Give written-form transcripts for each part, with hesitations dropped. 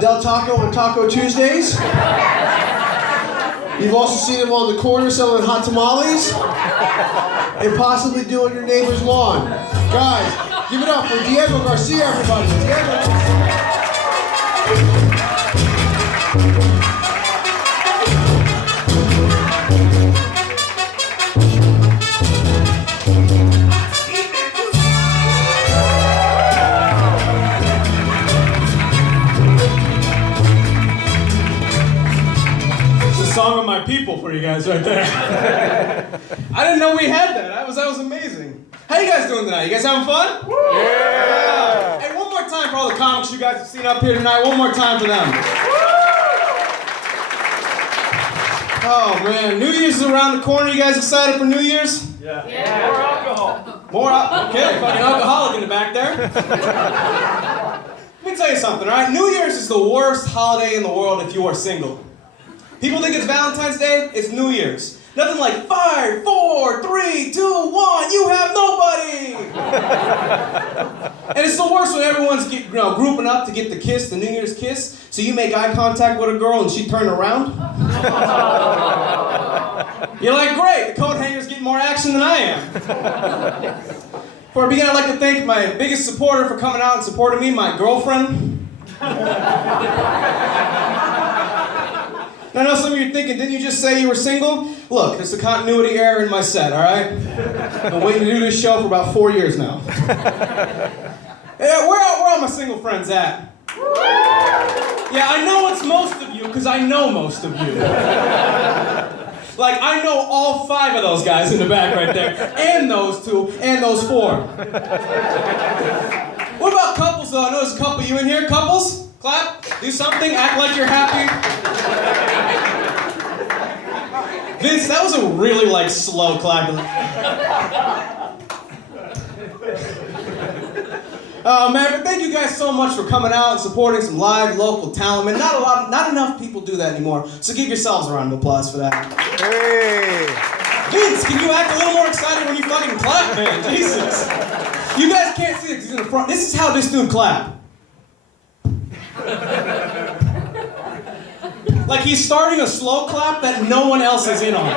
Del Taco on Taco Tuesdays. You've also seen him on the corner selling hot tamales and possibly doing your neighbor's lawn. Guys, give it up for Diego Garcia, everybody. Diego. Song of my people for you guys right there. I didn't know we had that. That was amazing. How you guys doing tonight? You guys having fun? Yeah. Hey, one more time for all the comics you guys have seen up here tonight. One more time for them. Oh man, New Year's is around the corner. You guys excited for New Year's? Yeah. More alcohol. Okay, fucking alcoholic in the back there. Let me tell you something, all right? New Year's is the worst holiday in the world if you are single. People think it's Valentine's Day, it's New Year's. Nothing like 5, 4, 3, 2, 1, you have nobody! And it's the worst when everyone's grouping up to get the kiss, the New Year's kiss, so you make eye contact with a girl and she turn around. You're like, great, the coat hanger's getting more action than I am. Before I begin, I'd like to thank my biggest supporter for coming out and supporting me, my girlfriend. I know some of you are thinking, didn't you just say you were single? Look, there's a continuity error in my set, all right? I've been waiting to do this show for about 4 years now. Where are all my single friends at? Yeah, I know it's most of you, because I know most of you. Like, I know all 5 of those guys in the back right there, and those 2, and those 4. What about couples, though? I know there's a couple of you in here. Couples? Clap, do something, act like you're happy. Vince, that was a really, slow clap. Oh, man, but thank you guys so much for coming out and supporting some live local talent. Man, not enough people do that anymore, so give yourselves a round of applause for that. Hey! Vince, can you act a little more excited when you fucking clap, man? Jesus. You guys can't see it because he's in the front. This is how this dude clap. Like he's starting a slow clap that no one else is in on.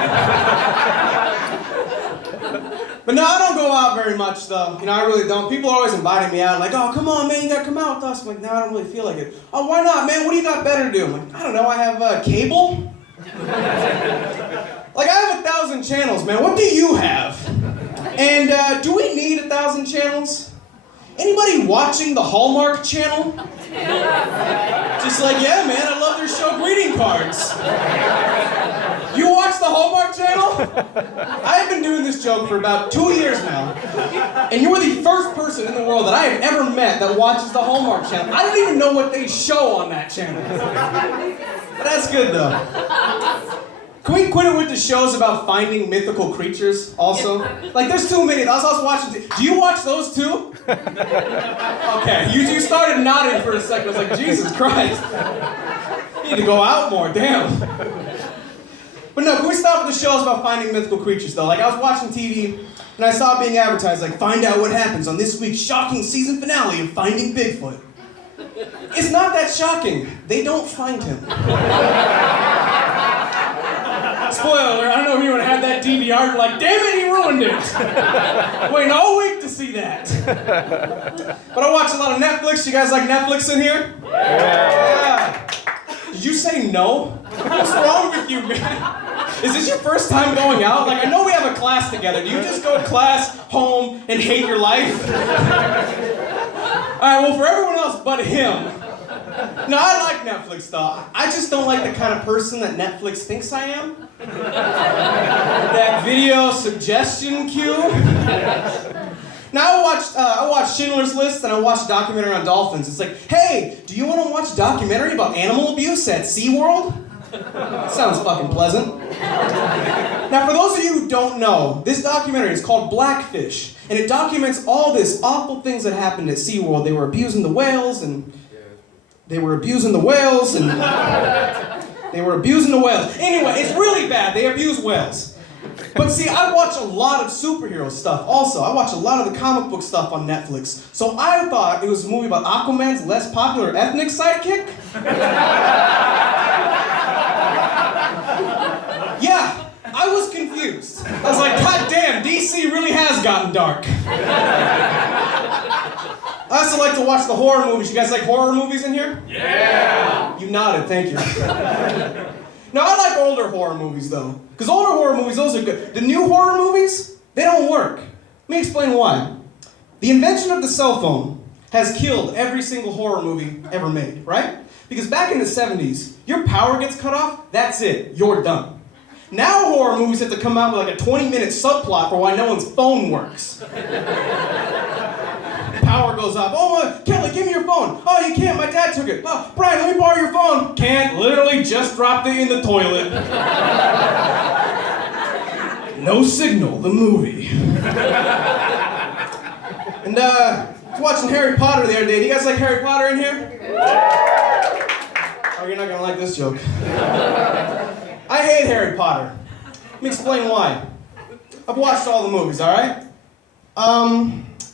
But no, I don't go out very much though. I really don't. People are always inviting me out, like, oh, come on, man, you gotta come out with us. I'm like, no, I don't really feel like it. Oh, why not, man? What do you got better to do? I'm like, I don't know, I have cable. Like, I have 1,000 channels, man. What do you have? And do we need 1,000 channels? Anybody watching the Hallmark Channel? Just like, yeah, man, I love their show greeting cards. You watch the Hallmark Channel? I have been doing this joke for about 2 years now, and you are the first person in the world that I have ever met that watches the Hallmark Channel. I don't even know what they show on that channel. But that's good, though. Can we quit it with the shows about finding mythical creatures also? Like, there's too many. I was also watching. Do you watch those too? Okay, you started nodding for a second. I was like, Jesus Christ. You need to go out more, damn. But no, can we stop with the shows about finding mythical creatures though? Like, I was watching TV and I saw it being advertised, like, find out what happens on this week's shocking season finale of Finding Bigfoot. It's not that shocking. They don't find him. Spoiler alert, I don't know if anyone had that DVR, like, damn it, he ruined it. Waiting all week to see that. But I watch a lot of Netflix. You guys like Netflix in here? Yeah. Did you say no? What's wrong with you, man? Is this your first time going out? Like, I know we have a class together. Do you just go to class, home, and hate your life? All right, well, for everyone else but him, no, I like Netflix, though. I just don't like the kind of person that Netflix thinks I am. That video suggestion queue. Now, I watched Schindler's List, and I watched a documentary on dolphins. It's like, hey, do you want to watch a documentary about animal abuse at SeaWorld? Sounds fucking pleasant. Now, for those of you who don't know, this documentary is called Blackfish, and it documents all these awful things that happened at SeaWorld. They were abusing the whales, and they were abusing the whales, and they were abusing the whales. Anyway, it's really bad. They abuse whales. But see, I watch a lot of superhero stuff also. I watch a lot of the comic book stuff on Netflix. So I thought it was a movie about Aquaman's less popular ethnic sidekick. Yeah, I was confused. I was like, God damn, DC really has gotten dark. I also like to watch the horror movies. You guys like horror movies in here? Yeah! You nodded, thank you. Now, I like older horror movies, though. Because older horror movies, those are good. The new horror movies, they don't work. Let me explain why. The invention of the cell phone has killed every single horror movie ever made, right? Because back in the 70s, your power gets cut off, that's it, you're done. Now horror movies have to come out with like a 20-minute subplot for why no one's phone works. Power goes off. Oh, Kelly, give me your phone. Oh, you can't. My dad took it. Oh, Brian, let me borrow your phone. Can't. Literally just dropped it in the toilet. No signal. The movie. And I was watching Harry Potter the other day. Do you guys like Harry Potter in here? Oh, you're not gonna like this joke. I hate Harry Potter. Let me explain why. I've watched all the movies. All right.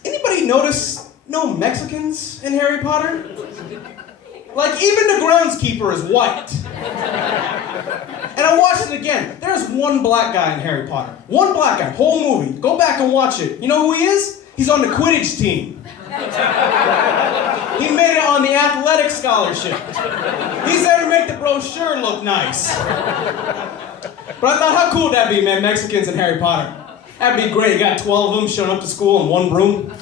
Anybody notice no Mexicans in Harry Potter? Like, even the groundskeeper is white. And I watched it again. There's one black guy in Harry Potter. One black guy, whole movie. Go back and watch it. You know who he is? He's on the Quidditch team. He made it on the athletic scholarship. He's there to make the brochure look nice. But I thought, how cool would that be, man, Mexicans in Harry Potter? That'd be great. You got 12 of them showing up to school in one broom.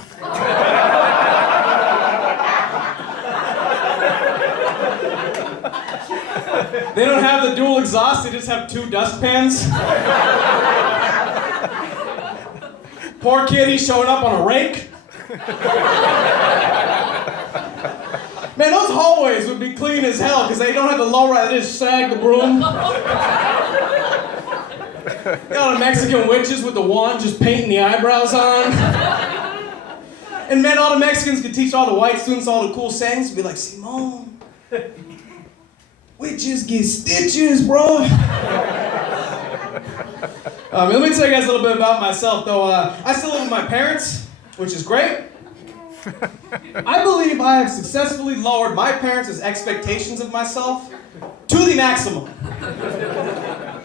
They don't have the dual exhaust, they just have 2 dustpans. Poor kid, he's showing up on a rake. Man, those hallways would be clean as hell because they don't have the low ride, they just sag the broom. You know, the Mexican witches with the wand just painting the eyebrows on. And man, all the Mexicans could teach all the white students all the cool sayings. Be like, Simone, witches get stitches, bro. Let me tell you guys a little bit about myself, though. I still live with my parents, which is great. I believe I have successfully lowered my parents' expectations of myself to the maximum.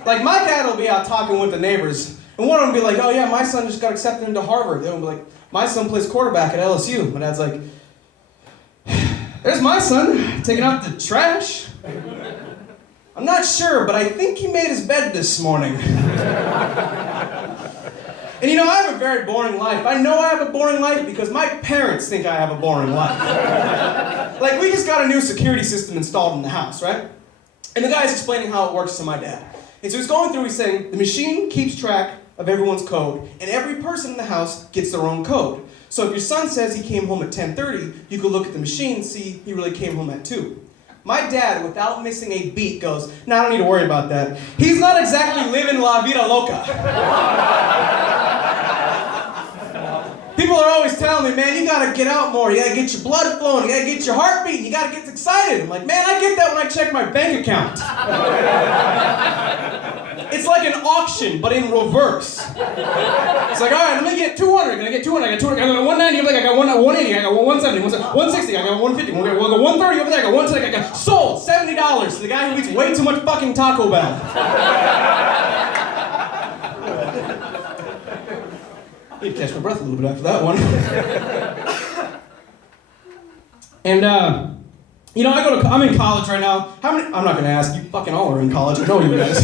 Like, my dad will be out talking with the neighbors, and one of them will be like, oh yeah, my son just got accepted into Harvard. They'll be like, my son plays quarterback at LSU. My dad's like, there's my son, taking out the trash. I'm not sure, but I think he made his bed this morning. And you know, I have a very boring life. I know I have a boring life because my parents think I have a boring life. Like, we just got a new security system installed in the house, right? And the guy's explaining how it works to my dad. And so he's going through, he's saying, the machine keeps track of everyone's code, and every person in the house gets their own code. So if your son says he came home at 10:30, you could look at the machine and see he really came home at 2. My dad, without missing a beat, goes, no, I don't need to worry about that. He's not exactly living la vida loca. People are always telling me, man, you gotta get out more, you gotta get your blood flowing, you gotta get your heart beating, you gotta get excited. I'm like, man, I get that when I check my bank account. It's like an auction, but in reverse. It's like, all right, let me get 200, can I get 200, I got 200, I got 190, I'm like, I got 180, I got 170, 160, I got 150, I got 130 over there, I got 110, I got sold, $70 to the guy who eats way too much fucking Taco Bell. Need to catch my breath a little bit after that one. And, you know, I'm in college right now. How many, I'm not gonna ask, you fucking all are in college, I know you guys.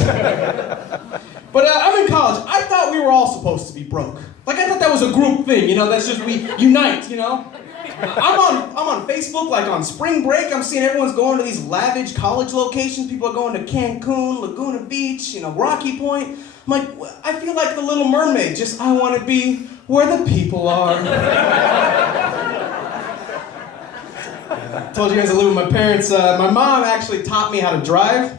But I'm in college. I thought we were all supposed to be broke. Like, I thought that was a group thing, you know, that's just, we unite, you know? I'm on Facebook, like on spring break, I'm seeing everyone's going to these lavish college locations. People are going to Cancun, Laguna Beach, you know, Rocky Point. I'm like, I feel like the Little Mermaid, just I want to be where the people are. I told you guys I live with my parents. My mom actually taught me how to drive.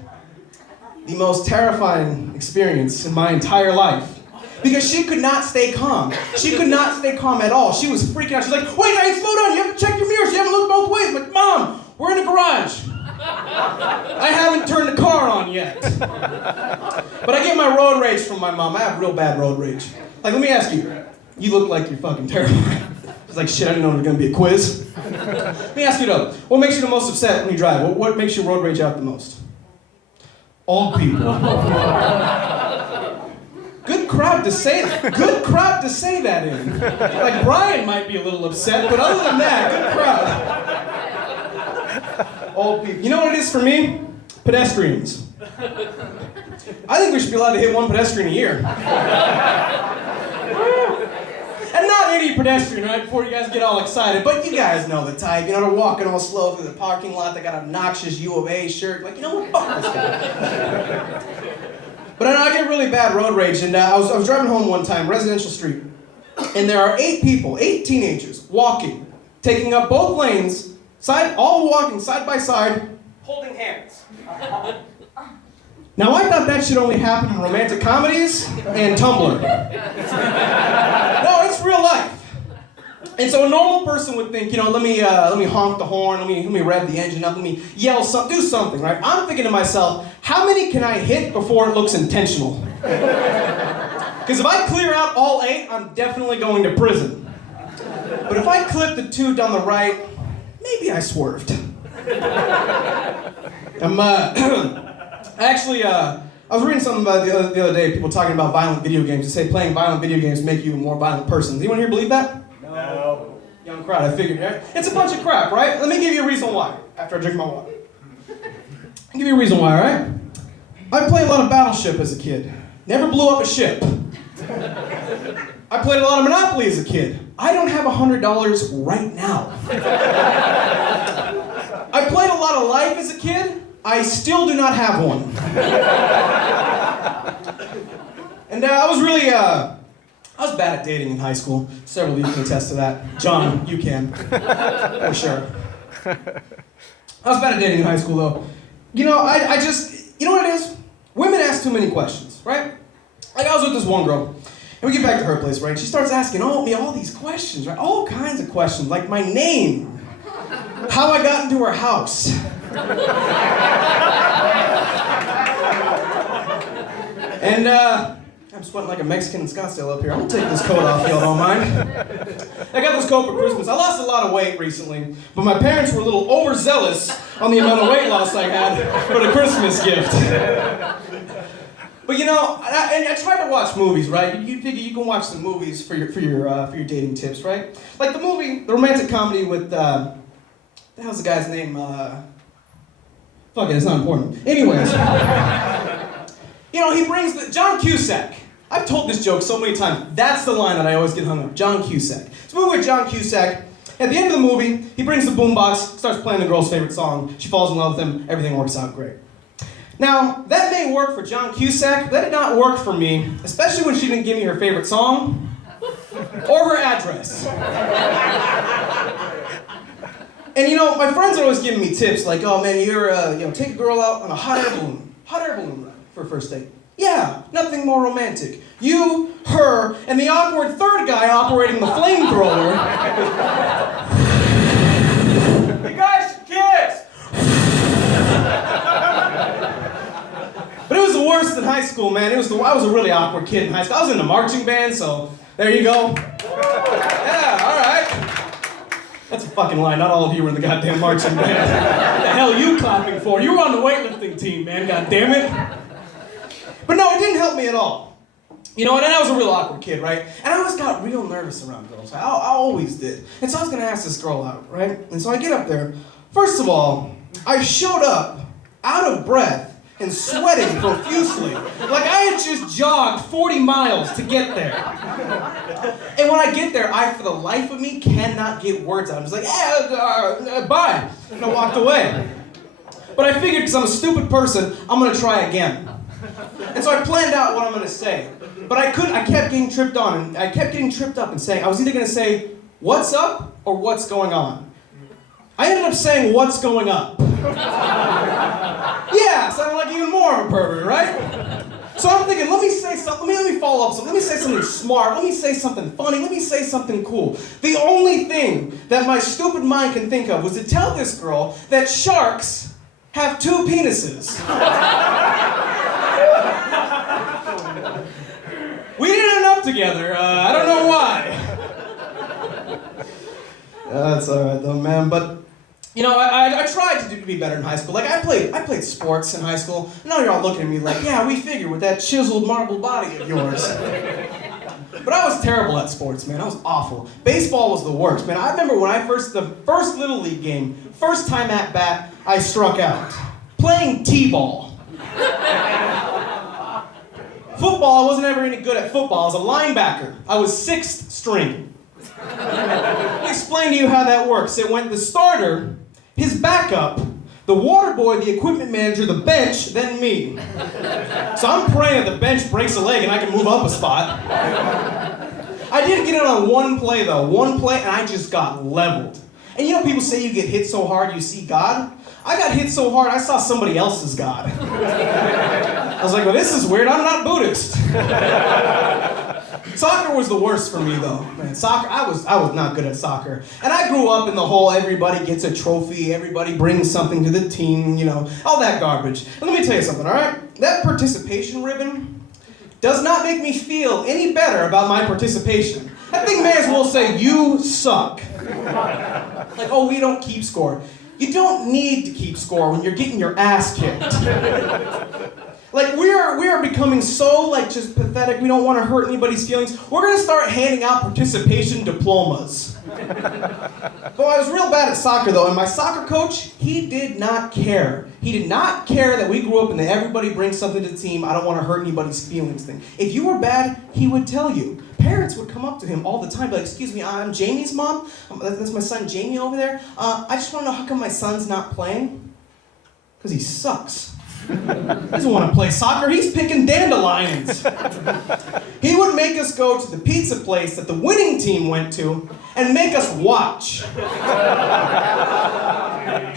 The most terrifying experience in my entire life. Because she could not stay calm. She could not stay calm at all. She was freaking out. She's like, wait, I slow down. You haven't checked your mirrors. You haven't looked both ways. I'm like, Mom, we're in the garage. I haven't turned the car on yet. But I get my road rage from my mom. I have real bad road rage. Like, let me ask you. You look like you're fucking terrified. It's like, shit, I didn't know there was gonna be a quiz. Let me ask you though, what makes you the most upset when you drive? What makes you road rage out the most? Old people. Good crowd to say that. Good crowd to say that in. Like, Brian might be a little upset, but other than that, good crowd. Old people. You know what it is for me? Pedestrians. I think we should be allowed to hit one pedestrian a year. And not any pedestrian, right? Before you guys get all excited, but you guys know the type. You know, they're walking all slow through the parking lot. They got an obnoxious U of A shirt. Like, you know what? Fuck this guy. But I know I get really bad road rage, and I was driving home one time, residential street, and there are 8 people, 8 teenagers, walking, taking up both lanes, all walking side by side, holding hands. Now, I thought that should only happen in romantic comedies and Tumblr. No, it's real life. And so a normal person would think, you know, let me honk the horn, let me rev the engine up, let me yell something, do something, right? I'm thinking to myself, how many can I hit before it looks intentional? Because if I clear out all 8, I'm definitely going to prison. But if I clip the 2 down the right, maybe I swerved. Actually, I was reading something about the other day, people talking about violent video games. They say playing violent video games make you a more violent person. Does anyone here believe that? No. Young crowd, I figured, right? It's a bunch of crap, right? Let me give you a reason why, after I drink my water. I'll give you a reason why, all right? I played a lot of Battleship as a kid. Never blew up a ship. I played a lot of Monopoly as a kid. I don't have $100 right now. I played a lot of Life as a kid. I still do not have one. And I was bad at dating in high school. Several of you can attest to that. John, you can. For sure. I was bad at dating in high school, though. You know, I just, you know what it is? Women ask too many questions, right? Like, I was with this one girl, and we get back to her place, right? She starts asking me all these questions, right? All kinds of questions, like my name, how I got into her house. And I'm sweating like a Mexican in Scottsdale up here. I'm gonna take this coat off, y'all don't mind. I got this coat for Christmas. I lost a lot of weight recently, but my parents were a little overzealous on the amount of weight loss I had for the Christmas gift. But you know, I try to watch movies, right? You figure you can watch some movies for your dating tips, right? Like the romantic comedy with the hell's the guy's name? Fuck it, it's not important. Anyways, you know, he brings John Cusack. I've told this joke so many times. That's the line that I always get hung up. John Cusack. It's a movie with John Cusack. At the end of the movie, he brings the boombox, starts playing the girl's favorite song. She falls in love with him. Everything works out great. Now, that may work for John Cusack. That did not work for me, especially when she didn't give me her favorite song or her address. And you know, my friends are always giving me tips like, oh man, take a girl out on a hot air balloon ride for a first date. Yeah, nothing more romantic. You, her, and the awkward third guy operating the flamethrower. You guys should kiss! But it was the worst in high school, man. I was a really awkward kid in high school. I was in the marching band, so there you go. Yeah, all right. That's a fucking lie. Not all of you were in the goddamn marching band. What the hell are you clapping for? You were on the weightlifting team, man. God damn it. But no, it didn't help me at all. You know, and I was a real awkward kid, right? And I always got real nervous around girls. I always did. And so I was gonna ask this girl out, right? And so I get up there. First of all, I showed up out of breath and sweating profusely. Like I had just jogged 40 miles to get there. And when I get there, I, for the life of me, cannot get words out. I'm just like, bye. And I walked away. But I figured, because I'm a stupid person, I'm gonna try again. And so I planned out what I'm gonna say. But I kept getting tripped on, and I kept getting tripped up and saying, I was either gonna say, what's up, or what's going on? I ended up saying, what's going up? Yeah, sounded like even more of a pervert, right? So I'm thinking, let me say something, let me follow up something, let me say something smart, let me say something funny, let me say something cool. The only thing that my stupid mind can think of was to tell this girl that sharks have 2 penises. We didn't end up together. I don't know why. That's all right though, man. But you know, I tried to be better in high school. Like I played sports in high school. Now you're all looking at me like, yeah, we figure with that chiseled marble body of yours. But I was terrible at sports, man. I was awful. Baseball was the worst, man. I remember when the first Little League game, first time at bat, I struck out. Playing t-ball. Football, I wasn't ever any good at football. I was a linebacker. I was 6th string. Let me explain to you how that works. It went the starter, his backup, the water boy, the equipment manager, the bench, then me. So I'm praying that the bench breaks a leg and I can move up a spot. I did get it on one play though. One play and I just got leveled. And you know people say you get hit so hard you see God? I got hit so hard I saw somebody else's God. I was like, well, this is weird. I'm not Buddhist. Soccer was the worst for me though, man. Soccer, I was not good at soccer. And I grew up in the whole everybody gets a trophy, everybody brings something to the team, you know, all that garbage. And let me tell you something, all right? That participation ribbon does not make me feel any better about my participation. That thing may as well say, you suck. Like, oh, we don't keep score. You don't need to keep score when you're getting your ass kicked. Like, we are becoming so, like, just pathetic. We don't want to hurt anybody's feelings. We're going to start handing out participation diplomas. But I was real bad at soccer, though, and my soccer coach, he did not care. He did not care that we grew up in the everybody brings something to the team, I don't want to hurt anybody's feelings thing. If you were bad, he would tell you. Parents would come up to him all the time, like, excuse me, I'm Jamie's mom. That's my son Jamie over there. I just want to know how come my son's not playing? Because he sucks. He doesn't want to play soccer, he's picking dandelions. He would make us go to the pizza place that the winning team went to and make us watch.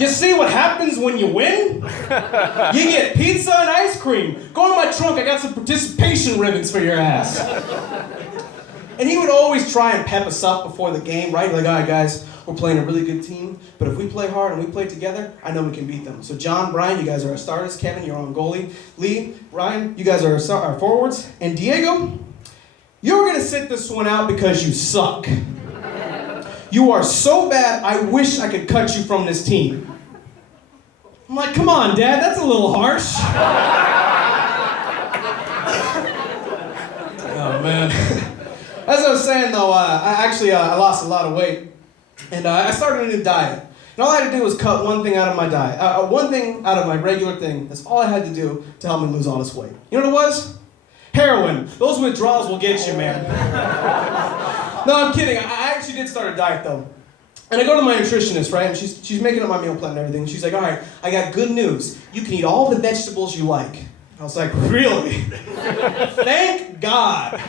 You see what happens when you win? You get pizza and ice cream. Go in my trunk, I got some participation ribbons for your ass. And he would always try and pep us up before the game, right? Like, all right, guys, we're playing a really good team, but if we play hard and we play together, I know we can beat them. So John, Brian, you guys are our starters. Kevin, you're on goalie. Lee, Ryan, you guys are our forwards. And Diego, you're going to sit this one out because you suck. You are so bad, I wish I could cut you from this team. I'm like, come on, Dad, that's a little harsh. Oh, man. As I was saying, though, I lost a lot of weight, and I started a new diet. And all I had to do was cut one thing out of my diet, one thing out of my regular thing. That's all I had to do to help me lose all this weight. You know what it was? Heroin. Those withdrawals will get you, man. No, I'm kidding. I actually did start a diet, though. And I go to my nutritionist, right? And she's making up my meal plan and everything. She's like, all right, I got good news. You can eat all the vegetables you like. I was like, really? Thank God.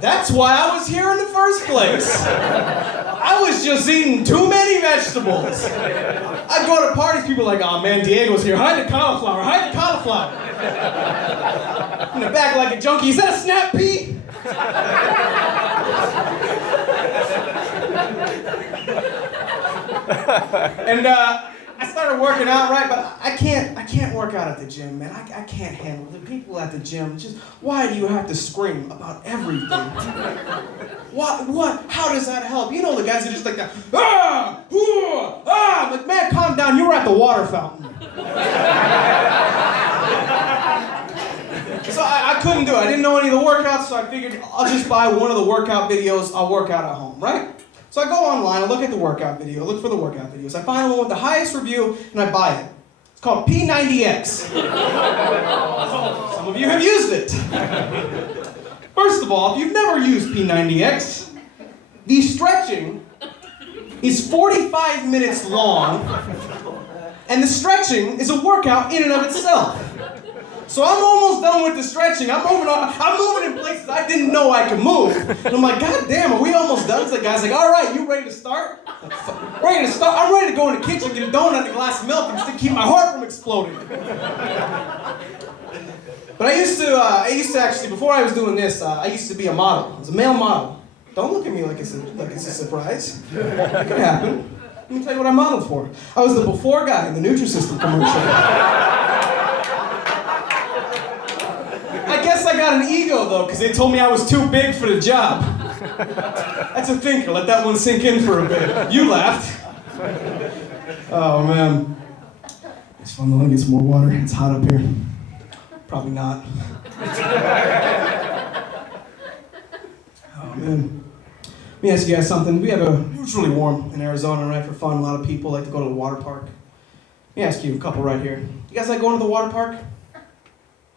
That's why I was here in the first place. I was just eating too many vegetables. I'd go to parties, people were like, oh man, Diego's here. Hide the cauliflower, hide the cauliflower. In the back like a junkie, is that a snap pea? And I started working out, right? But I can't work out at the gym, man. I can't handle it. The people at the gym, just, why do you have to scream about everything? What? How does that help? You know the guys are just like that, ah! Ooh, ah! I'm like, man, calm down, you were at the water fountain. So I couldn't do it. I didn't know any of the workouts, so I figured I'll just buy one of the workout videos, I'll work out at home, right? So I go online, I look at the workout video, look for the workout videos. I find the one with the highest review, and I buy it. It's called P90X. Some of you have used it. First of all, if you've never used P90X, the stretching is 45 minutes long, and the stretching is a workout in and of itself. So I'm almost done with the stretching. I'm moving in places I didn't know I could move. And I'm like, God damn, are we almost done? So the guy's like, all right, you ready to start? Ready to start? I'm ready to go in the kitchen, get a donut and a glass of milk and just to keep my heart from exploding. But I used to actually, before I was doing this, I used to be a model. I was a male model. Don't look at me like it's a surprise. It could happen. Let me tell you what I modeled for. I was the before guy in the Nutrisystem commercial. I guess I got an ego, though, because they told me I was too big for the job. That's a thinker. Let that one sink in for a bit. You laughed. Oh, man. It's fun. Let me get some more water. It's hot up here. Probably not. Oh, man. Let me ask you guys something. It's really warm in Arizona, right, for fun. A lot of people like to go to the water park. Let me ask you, a couple right here. You guys like going to the water park?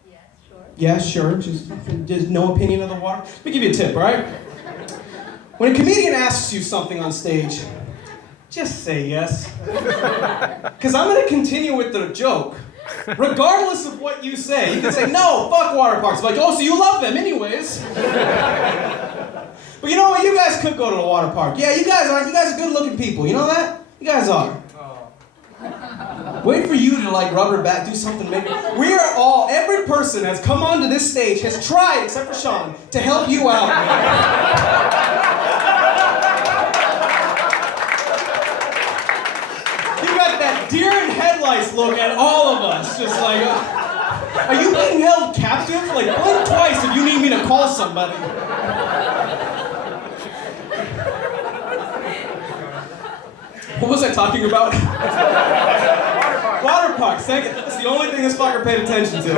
Yeah, sure. Yeah, sure. Just no opinion of the water. Let me give you a tip, all right? When a comedian asks you something on stage, just say yes. Because I'm going to continue with the joke, regardless of what you say. You can say, no, fuck water parks. Like, oh, so you love them anyways. But you know what? You guys could go to the water park. Yeah, you guys are good-looking people. You know that? You guys are. Wait for you to like rub her back, do something. Every person has come onto this stage, has tried, except for Sean, to help you out. You got that deer in headlights look at all of us, just like, are you being held captive? Like, blink twice if you need me to call somebody. What was I talking about? Water parks, thank you. That's the only thing this fucker paid attention to.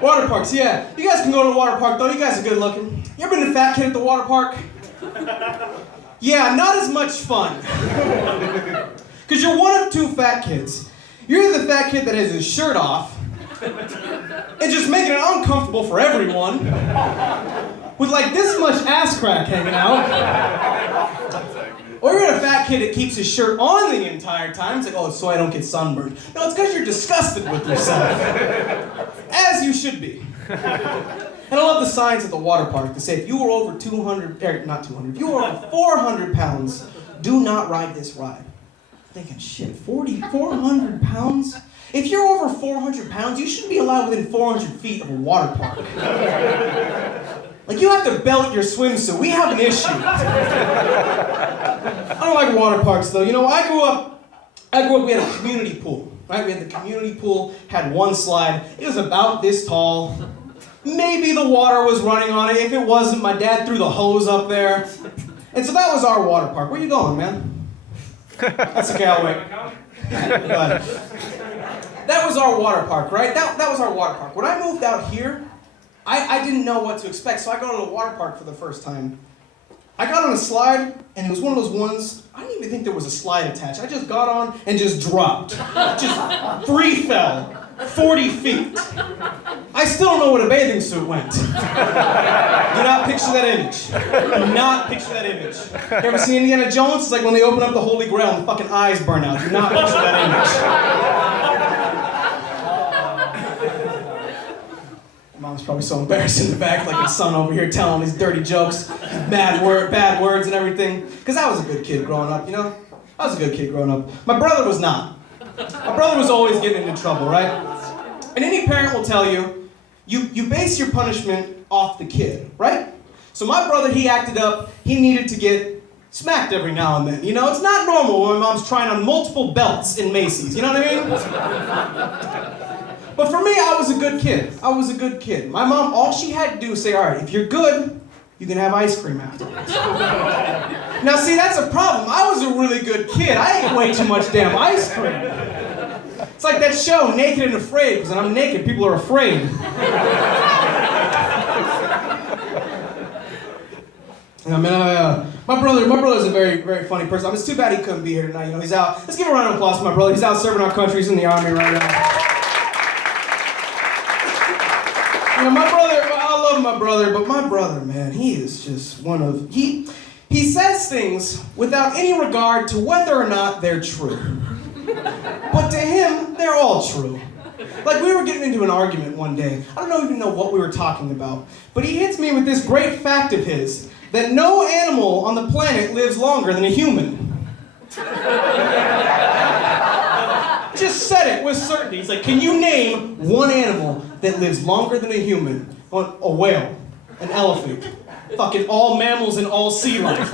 Water parks, yeah. You guys can go to the water park, though. You guys are good looking. You ever been a fat kid at the water park? Yeah, not as much fun. Because you're one of two fat kids. You're either the fat kid that has his shirt off and just making it uncomfortable for everyone with like this much ass crack hanging out. Or you're a fat kid that keeps his shirt on the entire time. It's like, oh, so I don't get sunburned. No, it's because you're disgusted with yourself. As you should be. And I love the signs at the water park that say, if you were over 200, if you were over 400 pounds, do not ride this ride. I'm thinking, shit, 400 pounds? If you're over 400 pounds, you shouldn't be allowed within 400 feet of a water park. Like, you have to belt your swimsuit. We have an issue. I don't like water parks, though. You know, I grew up, we had a community pool, right? We had the community pool, had one slide. It was about this tall. Maybe the water was running on it. If it wasn't, my dad threw the hose up there. And so that was our water park. Where you going, man? That's okay, I'll wait. That was our water park, right? That was our water park. When I moved out here, I didn't know what to expect, so I go to the water park for the first time. I got on a slide, and it was one of those ones, I didn't even think there was a slide attached. I just got on and just dropped. Just free fell, 40 feet. I still don't know what a bathing suit went. Do not picture that image. Do not picture that image. You ever seen Indiana Jones? It's like when they open up the Holy Grail and the fucking eyes burn out. Do not picture that image. Mom's probably so embarrassed in the back, like his son over here telling these dirty jokes, bad words and everything. Because I was a good kid growing up, you know? I was a good kid growing up. My brother was not. My brother was always getting into trouble, right? And any parent will tell you, you base your punishment off the kid, right? So my brother, he acted up, he needed to get smacked every now and then. You know, it's not normal when my mom's trying on multiple belts in Macy's, you know what I mean? But for me, I was a good kid. I was a good kid. My mom, all she had to do was say, all right, if you're good, you can have ice cream afterwards. Now see, that's a problem. I was a really good kid. I ate way too much damn ice cream. It's like that show, Naked and Afraid, because when I'm naked, people are afraid. I mean, my brother's a very, very funny person. It's too bad he couldn't be here tonight. You know, he's out. Let's give a round of applause for my brother. He's out serving our country. He's in the Army right now. You know, my brother, I love my brother, but my brother, man, he is just one of, he says things without any regard to whether or not they're true. But to him, they're all true. Like, we were getting into an argument one day. I don't even know what we were talking about, but he hits me with this great fact of his, that no animal on the planet lives longer than a human. Just said it with certainty. He's like, can you name one animal that lives longer than a human? A whale, an elephant, fucking all mammals and all sea life.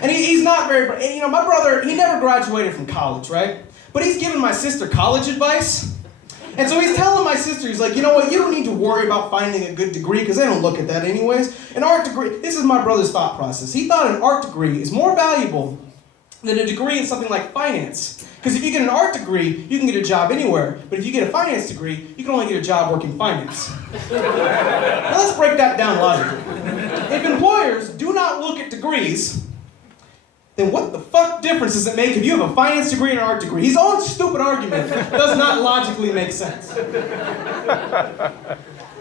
And he's not very, and you know, my brother, he never graduated from college, right? But he's giving my sister college advice. And so he's telling my sister, he's like, you know what, you don't need to worry about finding a good degree because they don't look at that anyways. An art degree, this is my brother's thought process. He thought an art degree is more valuable than a degree in something like finance. Because if you get an art degree, you can get a job anywhere. But if you get a finance degree, you can only get a job working finance. Now let's break that down logically. If employers do not look at degrees, then what the fuck difference does it make if you have a finance degree and an art degree? His own stupid argument does not logically make sense. That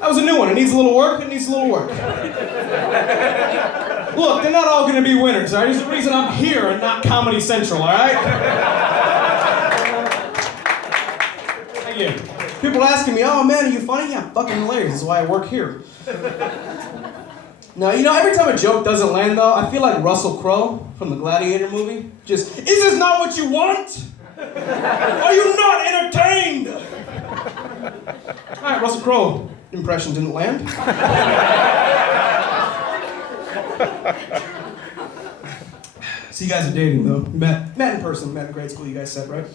was a new one. It needs a little work. It needs a little work. Look, they're not all going to be winners, all right? There's a reason I'm here and not Comedy Central, all right? Thank you. People asking me, oh man, are you funny? Yeah, I'm fucking hilarious. This is why I work here. Now, you know, every time a joke doesn't land, though, I feel like Russell Crowe from the Gladiator movie. Just, is this not what you want? Are you not entertained? All right, Russell Crowe impression didn't land. So you guys are dating, though. You met in person, met in grade school, you guys said, right?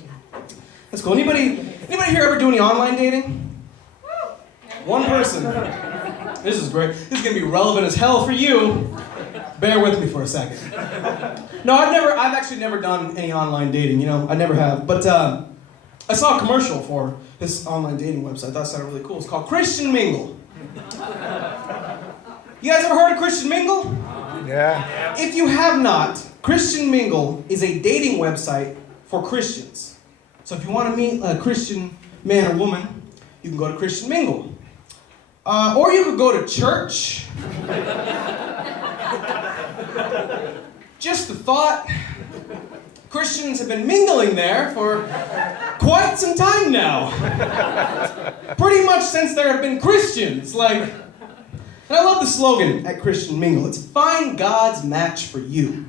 That's cool. Anybody here ever do any online dating? One person. This is great. This is gonna be relevant as hell for you. Bear with me for a second. No, I've actually never done any online dating, you know, I never have. But I saw a commercial for this online dating website. I thought it sounded really cool. It's called Christian Mingle. You guys ever heard of Christian Mingle? Yeah. If you have not, Christian Mingle is a dating website for Christians. So if you want to meet a Christian man or woman, you can go to Christian Mingle. Or you could go to church. Just a thought. Christians have been mingling there for quite some time now. Pretty much since there have been Christians. And I love the slogan at Christian Mingle. It's find God's match for you.